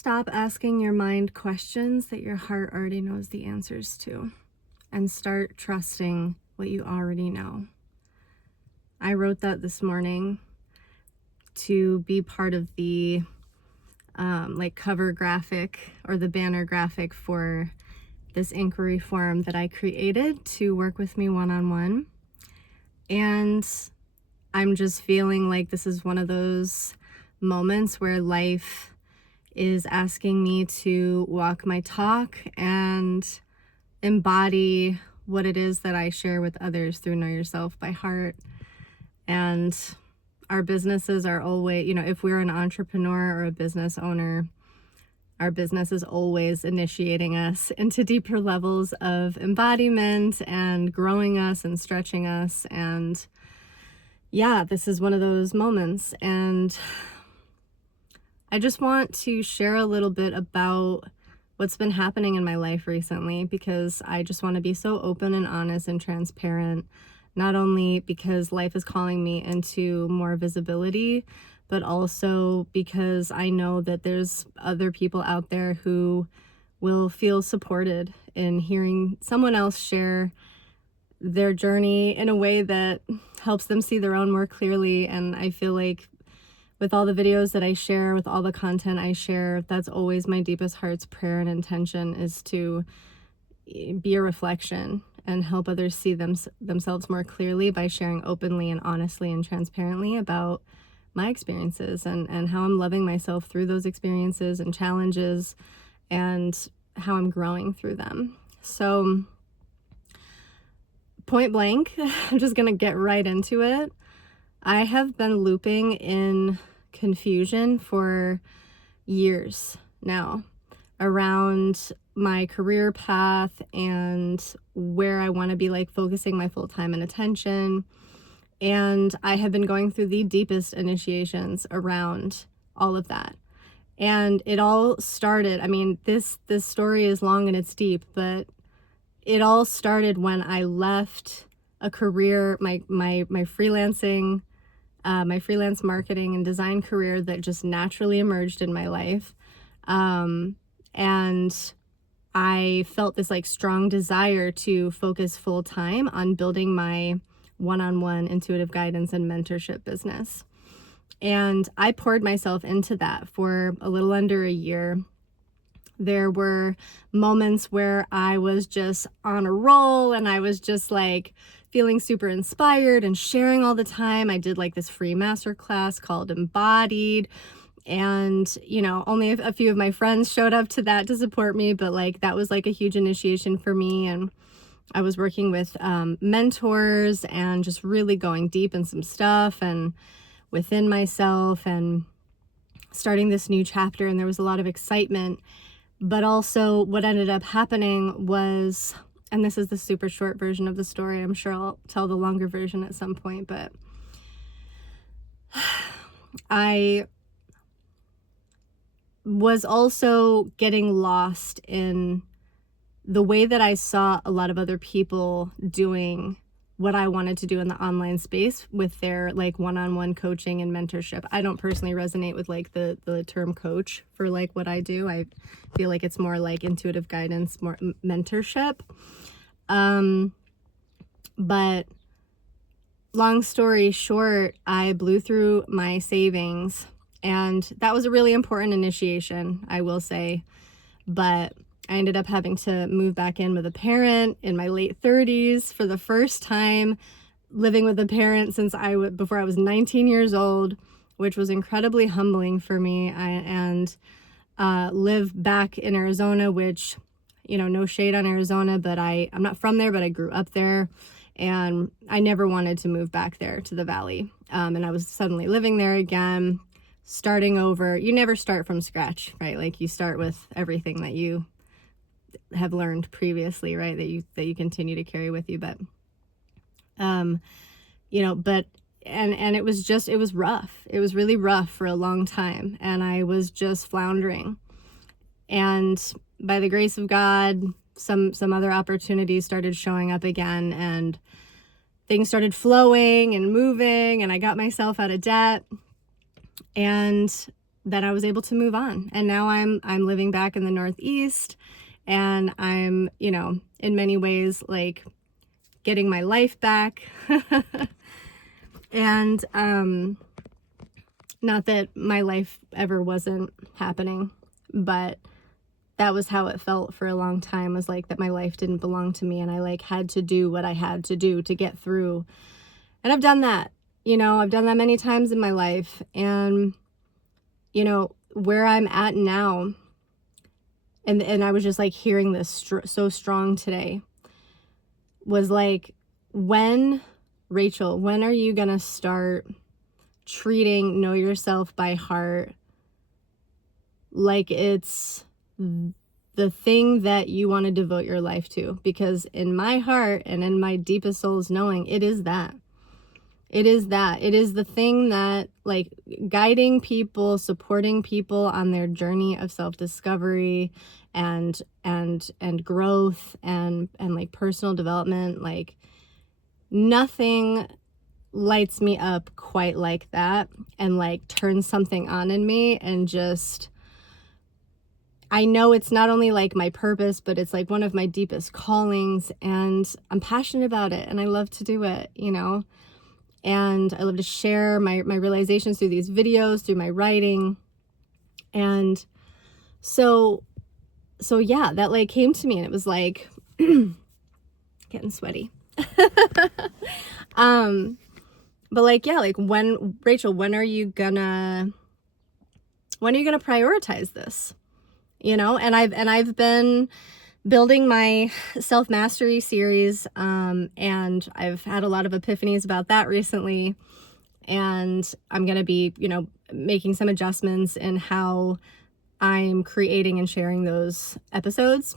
Stop asking your mind questions that your heart already knows the answers to, and start trusting what you already know. I wrote that this morning to be part of the cover graphic or the banner graphic for this inquiry forum that I created to work with me one-on-one. And I'm just feeling like this is one of those moments where life is asking me to walk my talk and embody what it is that I share with others through Know Yourself by Heart. And our businesses are always, if we're an entrepreneur or a business owner, our business is always initiating us into deeper levels of embodiment and growing us and stretching us. And yeah, this is one of those moments. And I just want to share a little bit about what's been happening in my life recently, because I just want to be so open and honest and transparent, not only because life is calling me into more visibility, but also because I know that there's other people out there who will feel supported in hearing someone else share their journey in a way that helps them see their own more clearly. And I feel like with all the videos that I share, with all the content I share, that's always my deepest heart's prayer and intention, is to be a reflection and help others see themselves more clearly by sharing openly and honestly and transparently about my experiences and how I'm loving myself through those experiences and challenges and how I'm growing through them. So point blank, I'm just gonna get right into it. I have been looping in confusion for years now around my career path and where I want to be focusing my full time and attention. And I have been going through the deepest initiations around all of that. And it all started, this story is long and it's deep, but it all started when I left a career, my freelancing, my freelance marketing and design career that just naturally emerged in my life. And I felt this strong desire to focus full time on building my one-on-one intuitive guidance and mentorship business. And I poured myself into that for a little under a year. There were moments where I was just on a roll and I was just feeling super inspired and sharing all the time. I did this free masterclass called Embodied, and only a few of my friends showed up to that to support me, but that was a huge initiation for me. And I was working with mentors and just really going deep in some stuff and within myself and starting this new chapter. And there was a lot of excitement, but also what ended up happening was, and this is the super short version of the story, I'm sure I'll tell the longer version at some point, but I was also getting lost in the way that I saw a lot of other people doing what I wanted to do in the online space with their one-on-one coaching and mentorship. I don't personally resonate with the term coach for what I do. I feel it's more intuitive guidance, more mentorship. But long story short, I blew through my savings, and that was a really important initiation, I will say. But I ended up having to move back in with a parent in my late 30s for the first time, living with a parent since before I was 19 years old, which was incredibly humbling for me. And live back in Arizona, which, no shade on Arizona, but I'm not from there, but I grew up there. And I never wanted to move back there to the Valley. And I was suddenly living there again, starting over. You never start from scratch, right? You start with everything that you have learned previously, right? That you continue to carry with you. But, and it was rough. It was really rough for a long time. And I was just floundering. And by the grace of God, some other opportunities started showing up again, and things started flowing and moving, and I got myself out of debt. And that I was able to move on. And now I'm living back in the Northeast, and I'm, you know, in many ways like getting my life back. And not that my life ever wasn't happening, but that was how it felt for a long time, was like that my life didn't belong to me, and I like had to do what I had to do to get through. And I've done that, you know, I've done that many times in my life. And, you know, where I'm at now, and I was just like hearing this so strong today, was like, Rachel, when are you gonna start treating Know Yourself by Heart like it's the thing that you want to devote your life to? Because in my heart and in my deepest soul's knowing, it is that. It is that. It is the thing that, like, guiding people, supporting people on their journey of self-discovery and growth and like personal development. Like, nothing lights me up quite like that, and like turns something on in me, and just, I know it's not only like my purpose, but it's like one of my deepest callings, and I'm passionate about it, and I love to do it, you know. And I love to share my realizations through these videos, through my writing. And so yeah, that like came to me, and it was like getting sweaty. But like, yeah, like Rachel, when are you gonna prioritize this? You know, and I've been building my self-mastery series, and I've had a lot of epiphanies about that recently, and I'm going to be, you know, making some adjustments in how I'm creating and sharing those episodes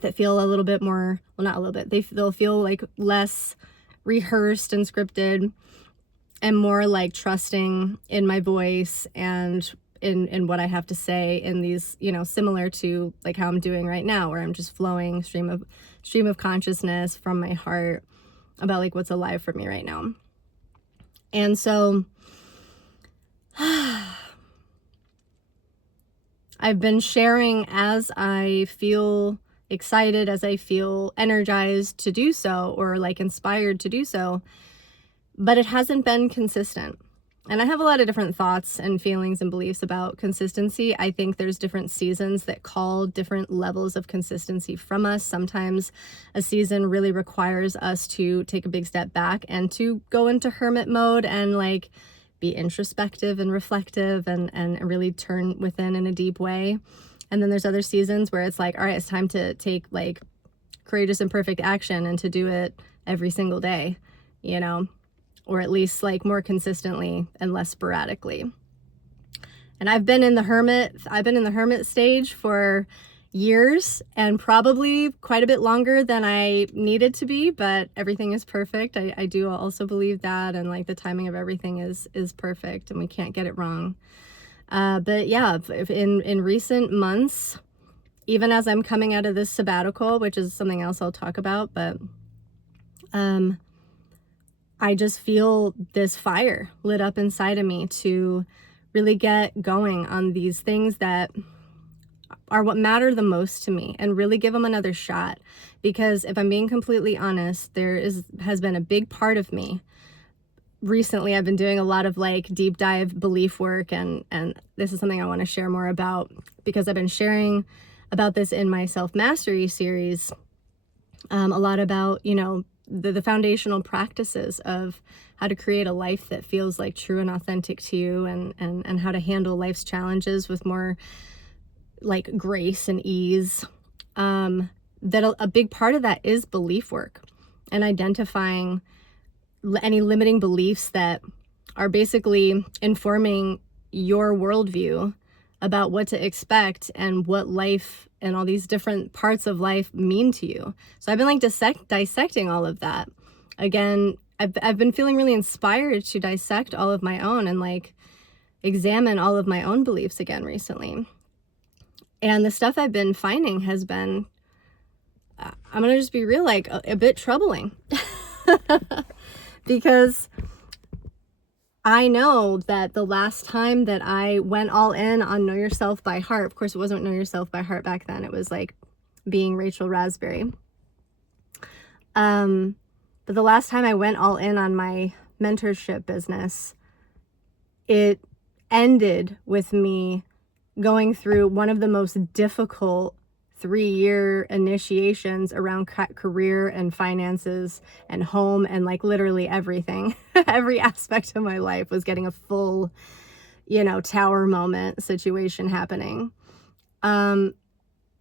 that feel a little bit more, well, not a little bit, they'll feel like less rehearsed and scripted, and more like trusting in my voice and in what I have to say, in these, you know, similar to like how I'm doing right now, where I'm just flowing stream of consciousness from my heart about like what's alive for me right now. And so I've been sharing as I feel excited, as I feel energized to do so, or like inspired to do so, but it hasn't been consistent. And I have a lot of different thoughts and feelings and beliefs about consistency. I think there's different seasons that call different levels of consistency from us. Sometimes a season really requires us to take a big step back and to go into hermit mode and like be introspective and reflective and really turn within in a deep way. And then there's other seasons where it's like, all right, it's time to take like courageous and perfect action, and to do it every single day, you know, or at least like more consistently and less sporadically. And I've been in the hermit stage for years, and probably quite a bit longer than I needed to be, but everything is perfect. I do also believe that, and like the timing of everything is perfect, and we can't get it wrong. But yeah, in recent months, even as I'm coming out of this sabbatical, which is something else I'll talk about, but I just feel this fire lit up inside of me to really get going on these things that are what matter the most to me, and really give them another shot. Because if I'm being completely honest, has been a big part of me. Recently, I've been doing a lot of like deep dive belief work, and this is something I want to share more about, because I've been sharing about this in my self-mastery series, a lot about, you know, the foundational practices of how to create a life that feels like true and authentic to you, and how to handle life's challenges with more like grace and ease. That a big part of that is belief work, and identifying any limiting beliefs that are basically informing your worldview about what to expect and what life and all these different parts of life mean to you. So I've been like dissecting all of that. Again, I've been feeling really inspired to dissect all of my own and like examine all of my own beliefs again recently. And the stuff I've been finding has been, I'm gonna just be real, like a bit troubling. Because I know that the last time that I went all in on Know Yourself by Heart, of course, it wasn't Know Yourself by Heart back then. It was like being Rachel Raspberry. But the last time I went all in on my mentorship business, it ended with me going through one of the most difficult 3-year initiations around career and finances and home and like literally everything. Every aspect of my life was getting a full, tower moment situation happening. And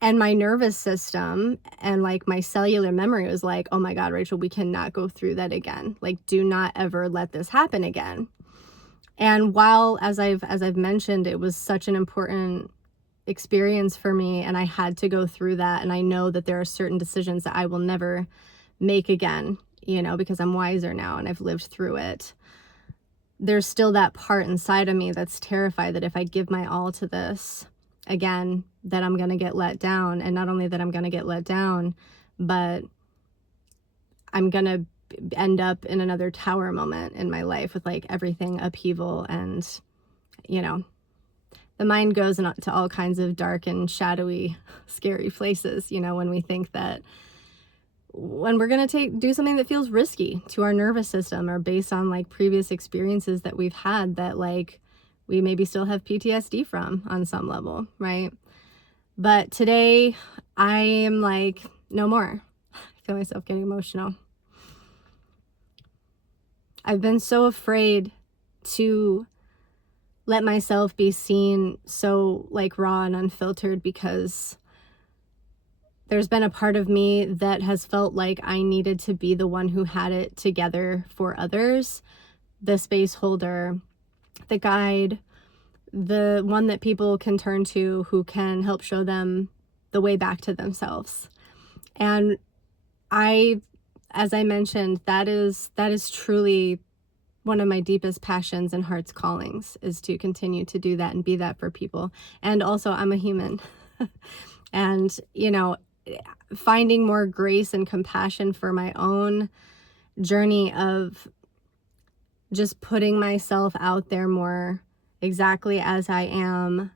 my nervous system and like my cellular memory was like, oh my God, Rachel, we cannot go through that again. Like, do not ever let this happen again. And while, as I've mentioned, it was such an important experience for me and I had to go through that. And I know that there are certain decisions that I will never make again, because I'm wiser now and I've lived through it. There's still that part inside of me that's terrified that if I give my all to this again, that I'm going to get let down. And not only that I'm going to get let down, but I'm going to end up in another tower moment in my life with like everything upheaval. And, the mind goes into all kinds of dark and shadowy, scary places, when we think that when we're going to do something that feels risky to our nervous system or based on like previous experiences that we've had that like we maybe still have PTSD from on some level, right? But today I am like, no more. I feel myself getting emotional. I've been so afraid to let myself be seen so like raw and unfiltered because there's been a part of me that has felt like I needed to be the one who had it together for others, the space holder, the guide, the one that people can turn to who can help show them the way back to themselves. And as I mentioned, that is truly one of my deepest passions and heart's callings, is to continue to do that and be that for people. And also I'm a human and, finding more grace and compassion for my own journey of just putting myself out there more exactly as I am,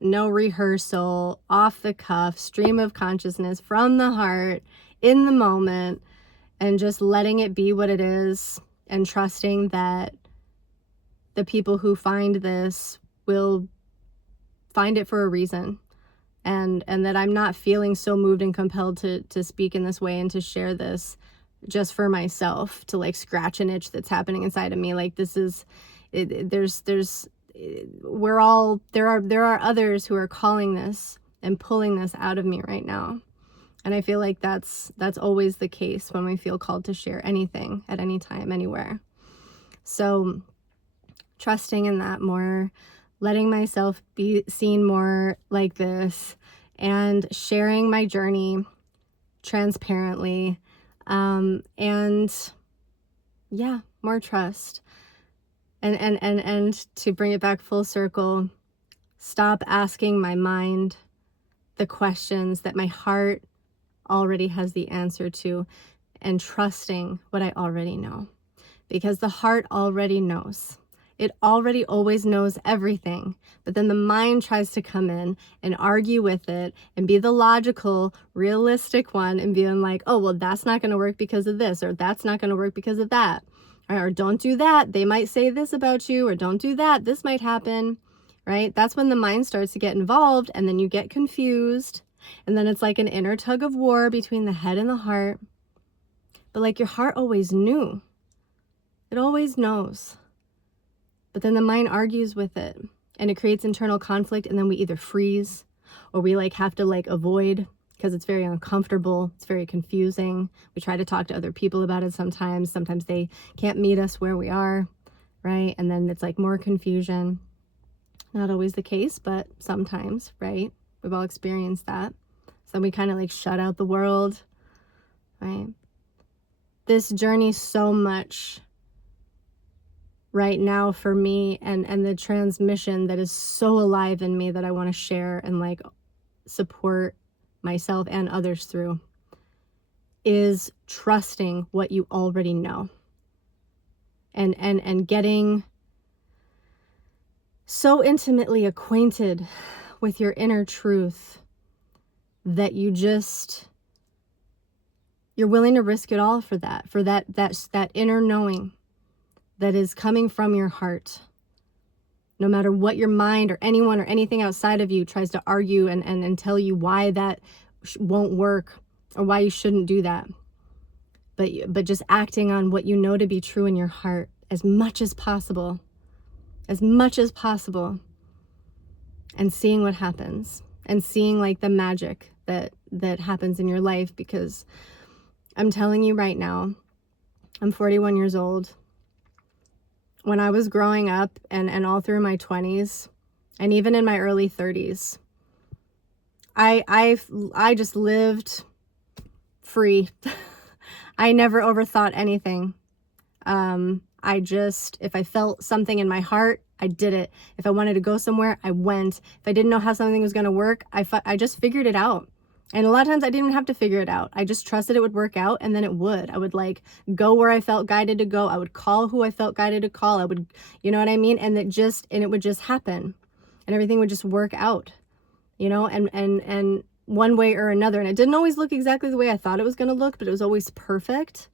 no rehearsal, off the cuff, stream of consciousness from the heart, in the moment, and just letting it be what it is and trusting that the people who find this will find it for a reason. And that I'm not feeling so moved and compelled to speak in this way and to share this just for myself, to like scratch an itch that's happening inside of me. Like this is, there are others who are calling this and pulling this out of me right now. And I feel like that's always the case when we feel called to share anything at any time, anywhere. So trusting in that more, letting myself be seen more like this, and sharing my journey transparently. And yeah, more trust. And to bring it back full circle, stop asking my mind the questions that my heart already has the answer to, and trusting what I already know, because the heart already knows. It already always knows everything, but then the mind tries to come in and argue with it and be the logical, realistic one and being like, oh, well, that's not going to work because of this, or that's not going to work because of that, or don't do that, they might say this about you, or don't do that, this might happen, right? That's when the mind starts to get involved, and then you get confused, and then it's like an inner tug of war between the head and the heart. But like your heart always knew. It always knows. But then the mind argues with it and it creates internal conflict, and then we either freeze or we like have to like avoid because it's very uncomfortable. It's very confusing. We try to talk to other people about it sometimes. Sometimes they can't meet us where we are, right? And then it's like more confusion. Not always the case, but sometimes, right? We've all experienced that. So we kind of like shut out the world, right? This journey so much right now for me, and the transmission that is so alive in me that I want to share and like support myself and others through, is trusting what you already know, and getting so intimately acquainted with your inner truth that you're willing to risk it all for that inner knowing that is coming from your heart. No matter what your mind or anyone or anything outside of you tries to argue and tell you why that won't work or why you shouldn't do that. But just acting on what you know to be true in your heart as much as possible, and seeing what happens, and seeing like the magic that happens in your life. Because I'm telling you right now, I'm 41 years old. When I was growing up and all through my 20s and even in my early 30s, I just lived free. I never overthought anything. If I felt something in my heart, I did it. If I wanted to go somewhere, I went. If I didn't know how something was going to work, I just figured it out. And a lot of times I didn't even have to figure it out. I just trusted it would work out, and then it would. I would like go where I felt guided to go. I would call who I felt guided to call. I would, you know what I mean? And it would just happen, and everything would just work out, you know, and one way or another. And it didn't always look exactly the way I thought it was going to look, but it was always perfect.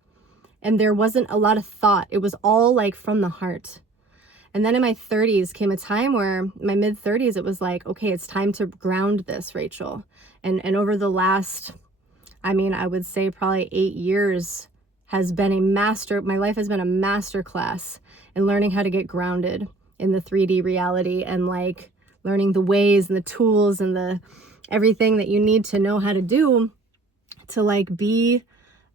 And there wasn't a lot of thought. It was all like from the heart. And then in my 30s came a time where, my mid 30s, it was like, okay, it's time to ground this, Rachel. And over the last, I would say probably 8 years has been my life has been a master class in learning how to get grounded in the 3D reality, and like learning the ways and the tools and the everything that you need to know how to do to like be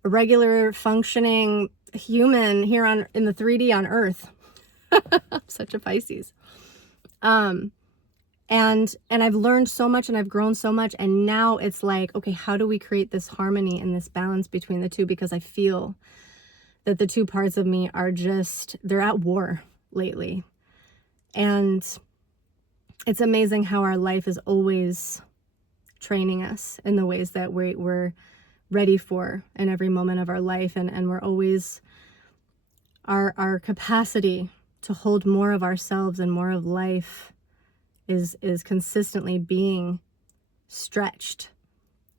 a regular functioning human here in the 3D on Earth. Such a Pisces. And I've learned so much, and I've grown so much, and now it's like, okay, how do we create this harmony and this balance between the two? Because I feel that the two parts of me are they're at war lately. And it's amazing how our life is always training us in the ways that we're ready for in every moment of our life. And we're always, our capacity to hold more of ourselves and more of life is consistently being stretched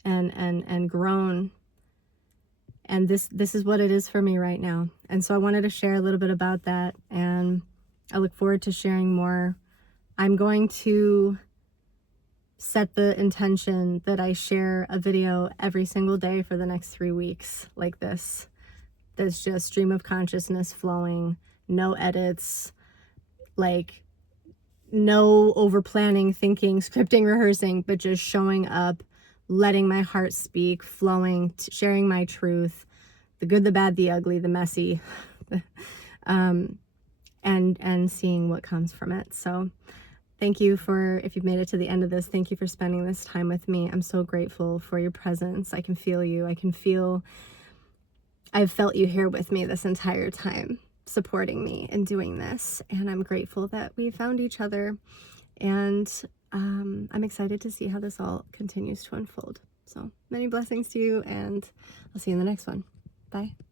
and grown. And this is what it is for me right now. And so I wanted to share a little bit about that, and I look forward to sharing more. I'm going to set the intention that I share a video every single day for the next 3 weeks like this. That's just stream of consciousness flowing, no edits, like no over planning, thinking, scripting, rehearsing, but just showing up, letting my heart speak, flowing, sharing my truth, the good, the bad, the ugly, the messy, and seeing what comes from it. So thank you if you've made it to the end of this, thank you for spending this time with me. I'm so grateful for your presence. I can feel you. I've felt you here with me this entire time, supporting me in doing this. And I'm grateful that we found each other. And I'm excited to see how this all continues to unfold. So many blessings to you, and I'll see you in the next one. Bye.